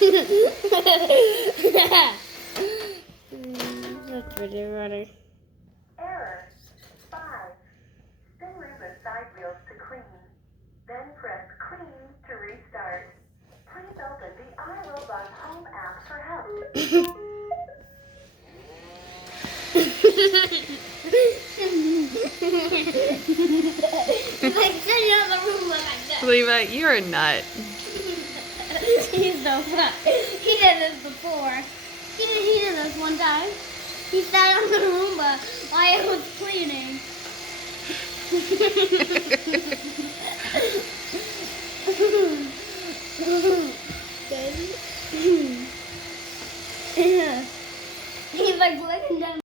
That's pretty funny. Error 5. Spin Roomba's side wheels to clean. Then press clean to restart. Please open the iRobot Home app for help. Like, turn you on the Roomba like that. Levi, you're a nut. He's so fun. He did this before. He did this one time. He sat on the Roomba while I was cleaning.